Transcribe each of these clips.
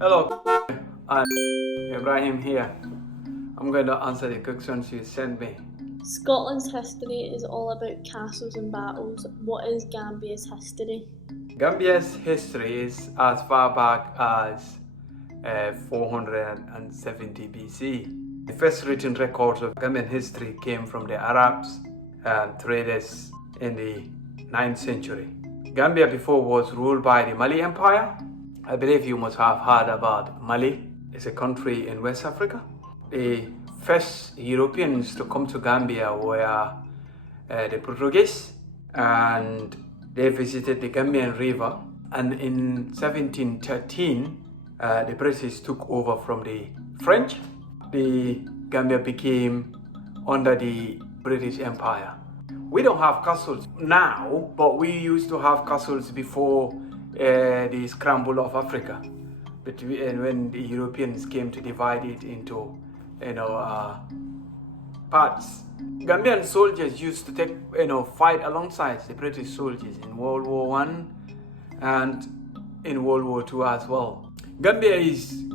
Hello, I'm Ibrahim here. I'm going to answer the questions you sent me. Scotland's history is all about castles and battles. What is Gambia's history? Gambia's history is as far back as 470 BC. The first written records of Gambian history came from the Arabs and traders in the 9th century. Gambia before was ruled by the Mali Empire. I believe you must have heard about Mali. It's a country in West Africa. The first Europeans to come to Gambia were the Portuguese, and they visited the Gambian River. And in 1713, the British took over from the French. The Gambia became under the British Empire. We don't have castles now, but we used to have castles before the scramble of Africa, when the Europeans came to divide it into parts. Gambian soldiers used to fight alongside the British soldiers in World War I and in World War II as well. Gambia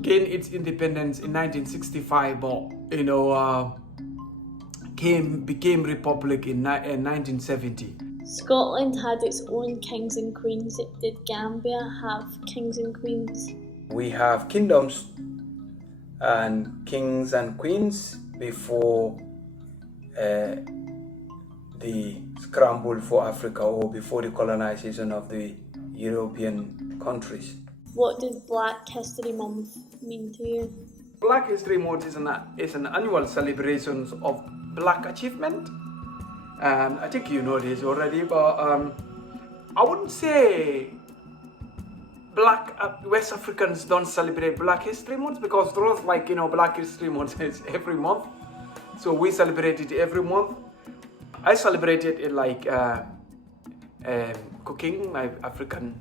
gained its independence in 1965, but became republic in 1970. Scotland had its own kings and queens. Did Gambia have kings and queens? We have kingdoms and kings and queens before the scramble for Africa, or before the colonization of the European countries. What does Black History Month mean to you? Black History Month is an annual celebration of Black achievement. I think you know this already, but I wouldn't say West Africans don't celebrate Black History Month, because those Black History Month is every month, so we celebrate it every month. I celebrated it like cooking my African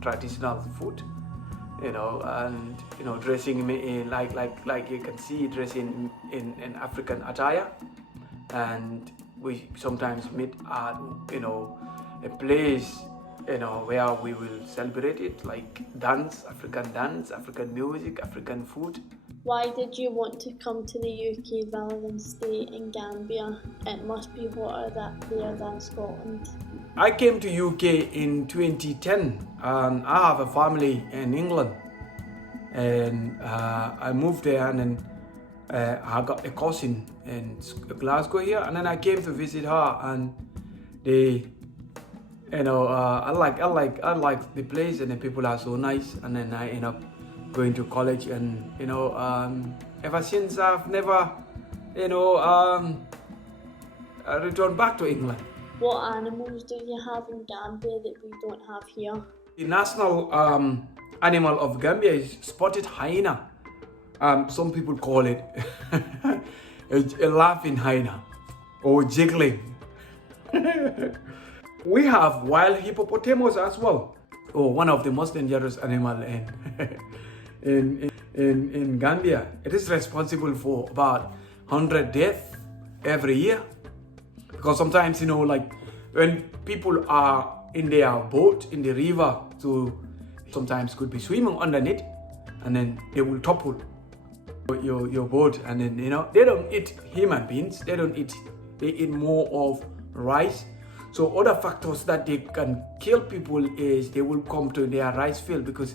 traditional food, and dressing me in like you can see, dressing in African attire, and we sometimes meet at a place where we will celebrate it, like dance, African music, African food. Why did you want to come to the UK rather than stay in Gambia? It must be hotter there than Scotland. I came to UK in 2010, and I have a family in England, and I moved there, and then I got a cousin in Glasgow here, and then I came to visit her, and I like the place, and the people are so nice, and then I end up going to college, and ever since I've never returned back to England. What animals do you have in Gambia that we don't have here? The national animal of Gambia is spotted hyena. Some people call it a laughing hyena or jiggling. We have wild hippopotamus as well, one of the most dangerous animals in Gambia. It is responsible for about 100 deaths every year, because sometimes when people are in their boat in the river, so sometimes could be swimming underneath, and then they will topple your boat, and then they don't eat human beings, they eat more of rice. So other factors that they can kill people is they will come to their rice field, because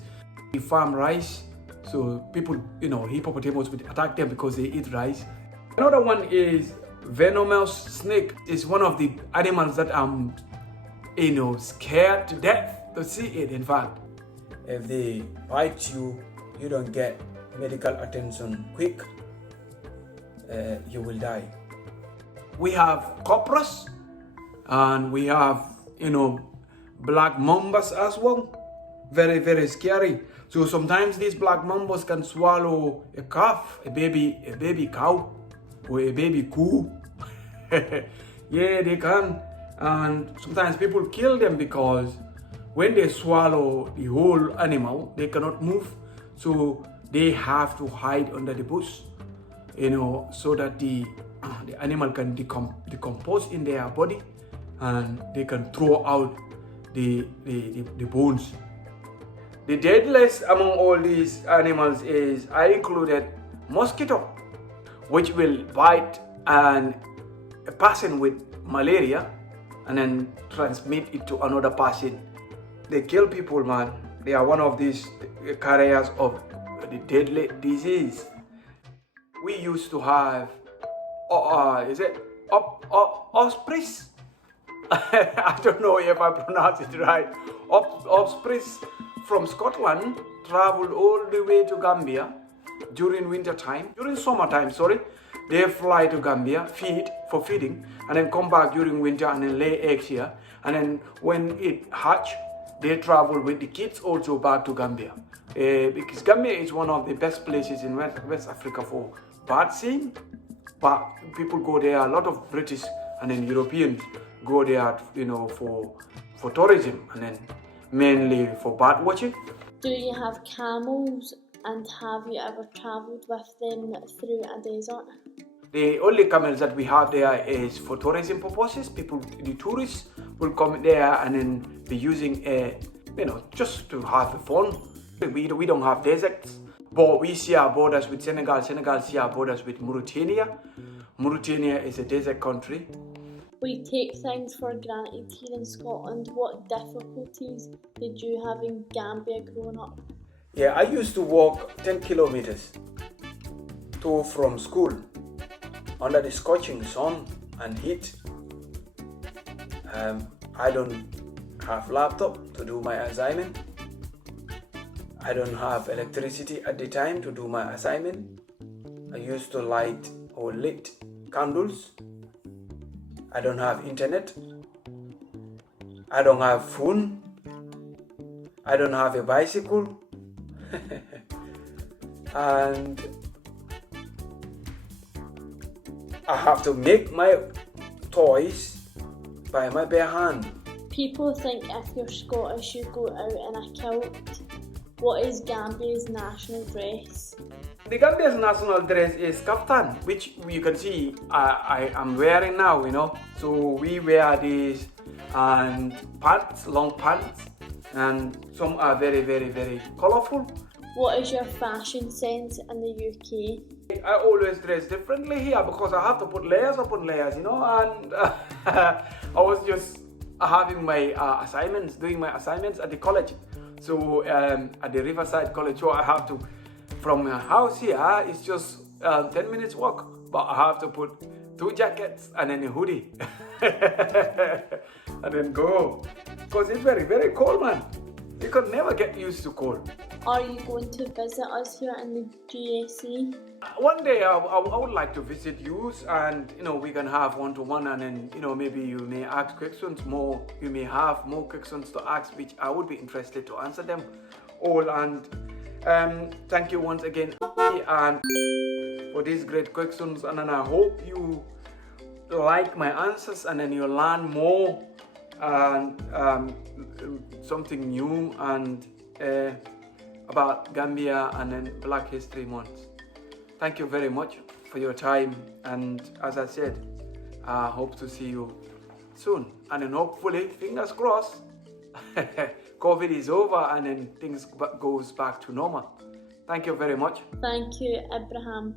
they farm rice, so people hippopotamus would attack them because they eat rice. Another one is venomous snake. It's one of the animals that I'm scared to death to see it. In fact, if they bite you, you don't get medical attention quick, you will die. We have cobras, and we have black mambas as well. Very, very scary. So sometimes these black mambas can swallow a calf, a baby cow, or a baby cow. Yeah, they can. And sometimes people kill them, because when they swallow the whole animal, they cannot move, so they have to hide under the bush, so that the animal can decompose in their body, and they can throw out the bones. The deadliest among all these animals is I included mosquito, which will bite a person with malaria and then transmit it to another person. They kill people, man. They are one of these carriers of the deadly disease. We used to have, is it ospreys? I don't know if I pronounce it right. Ospreys from Scotland travel all the way to Gambia during winter time, during summertime, sorry. They fly to Gambia, feed for feeding, and then come back during winter and then lay eggs here. And then when it hatch, they travel with the kids also back to Gambia. Because Gambia is one of the best places in West Africa for bird seeing. But people go there, a lot of British and then Europeans go there, for tourism and then mainly for bird watching. Do you have camels, and have you ever travelled with them through a desert? The only camels that we have there is for tourism purposes. People, the tourists will come there and then be using just to have fun. We don't have deserts, but we see our borders with Senegal. Senegal see our borders with Mauritania. Mauritania is a desert country. We take things for granted here in Scotland. What difficulties did you have in Gambia growing up? Yeah, I used to walk 10 kilometers to from school under the scorching sun and heat. I don't have laptop to do my assignment. I don't have electricity at the time to do my assignment. I used to light or lit candles. I don't have internet. I don't have phone. I don't have a bicycle. And I have to make my toys by my bare hand. People think if you're Scottish you go out in a kilt. What is Gambia's national dress? The Gambia's national dress is kaftan, which you can see I am wearing now, So we wear these and pants, long pants, and some are very, very, very colorful. What is your fashion sense in the UK? I always dress differently here because I have to put layers upon layers, and I was just having my doing my assignments at the college. So at the Riverside College, so I have to, from my house here, it's just 10 minutes walk, but I have to put 2 jackets and then a hoodie and then go, because it's very, very cold, man. You could never get used to cold. Are you going to visit us here in the GSE? One day I would like to visit you, and we can have one-to-one, and then maybe you may ask questions more. You may have more questions to ask, which I would be interested to answer them all. And thank you once again, and for these great questions. And then I hope you like my answers, and then you learn more and something new and about Gambia and then Black History Month. Thank you very much for your time, and as I said, I hope to see you soon, and then hopefully, fingers crossed, COVID is over and then things goes back to normal. Thank you very much. Thank you, Ibrahim.